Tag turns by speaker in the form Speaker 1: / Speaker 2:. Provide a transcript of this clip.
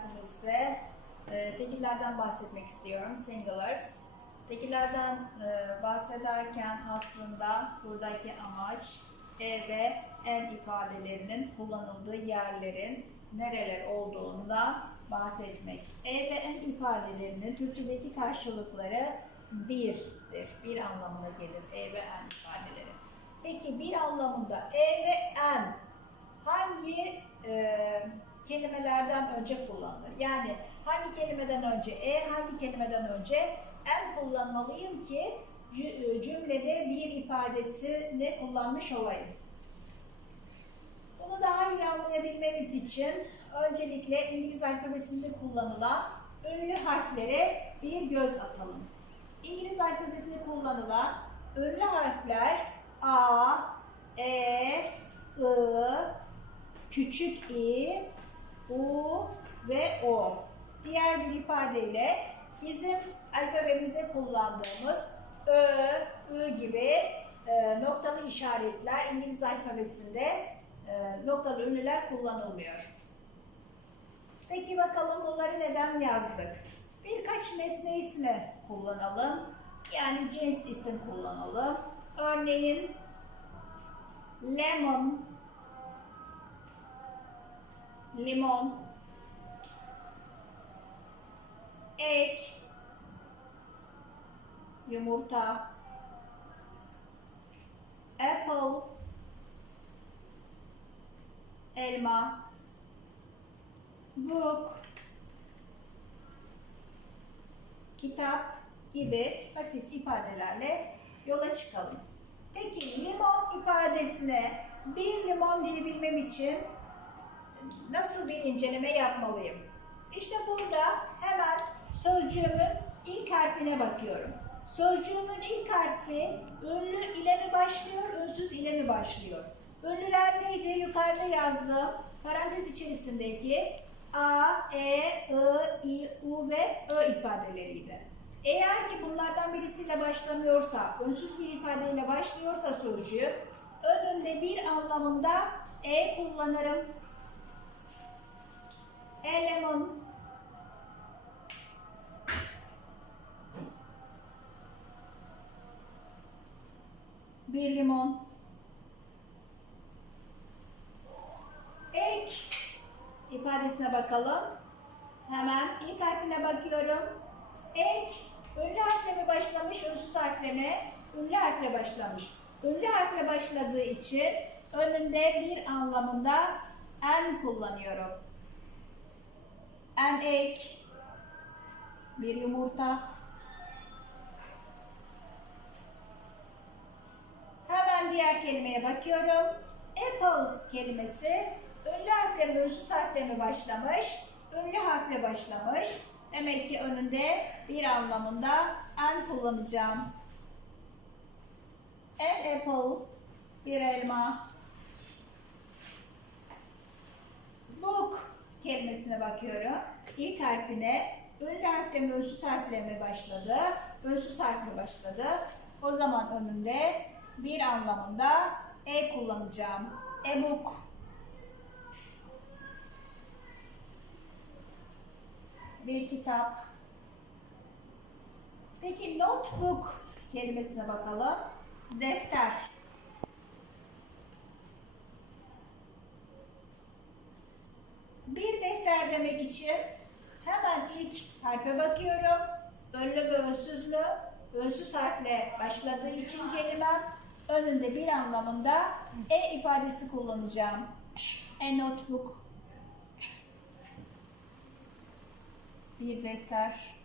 Speaker 1: dersimizde e, tekillerden bahsetmek istiyorum. Singulars. Tekillerden e, bahsederken aslında buradaki amaç e ve en ifadelerinin kullanıldığı yerlerin nereler olduğunda bahsetmek. E ve en ifadelerinin Türkçedeki karşılıkları birdir. Bir anlamına gelir E ve en ifadeleri. Peki bir anlamında E ve en hangi e, kelimelerden önce kullanılır? Yani hangi kelimeden önce E, hangi kelimeden önce en kullanmalıyım ki e, cümlede bir ifadesini kullanmış olayım? Bunu daha iyi anlayabilmemiz için öncelikle İngiliz alfabesinde kullanılan ünlü harflere bir göz atalım. İngiliz alfabesinde kullanılan ünlü harfler A, E, I, küçük i, u ve o. Diğer bir ifadeyle bizim alfabemizde kullandığımız ö, ü gibi e, noktalı işaretler İngiliz alfabesinde e, noktalı ünlüler kullanılmıyor. Peki bakalım bunları neden yazdık? Birkaç nesne ismi kullanalım. Yani cins isim kullanalım. Örneğin lemon, limon, ek, yumurta, apple, elma, book, kitap gibi basit ifadelerle yola çıkalım. Peki limon ifadesine bir limon diyebilmem için nasıl bir inceleme yapmalıyım? İşte burada hemen sözcüğümün ilk harfine bakıyorum. Sözcüğümün ilk harfi ünlü ile mi başlıyor, ünsüz ile mi başlıyor? Ünlüler neydi? Yukarıda yazdığım parantez içerisindeki A, E, I, I, U ve Ö ifadeleriydi. Eğer ki bunlardan birisiyle başlamıyorsa, önsüz bir ifadeyle başlıyorsa sözcüğü, önünde bir anlamında E kullanırım. Elemon, bir limon, ek ifadesine bakalım. Hemen ilk harfine bakıyorum. Ek, ünlü harfle mi başlamış, ünsüz harfle mi? Ünlü harfle başlamış. Ünlü harfle başladığı için önünde bir anlamında en kullanıyorum. En ek, bir yumurta. Hemen diğer kelimeye bakıyorum. Apple kelimesi ünlü harfle mi, ünsüz harfle mi başlamış? Ünlü harfle başlamış. Demek ki önünde bir anlamında en kullanacağım. An apple, bir elma. Book kelimesine bakıyorum. İlk harfine ünlü harfle mi, ünsüz harfle mi başladı? Ünsüz harfle başladı. O zaman önünde bir anlamında e kullanacağım. E-book. Bir kitap. Peki notebook kelimesine bakalım. Defter. Demek için hemen ilk harfe bakıyorum. Ünlü mü, ünsüz mü? Ünsüz harfle başladığı için kelimem önünde bir anlamında e ifadesi kullanacağım. E notebook. Bir defter.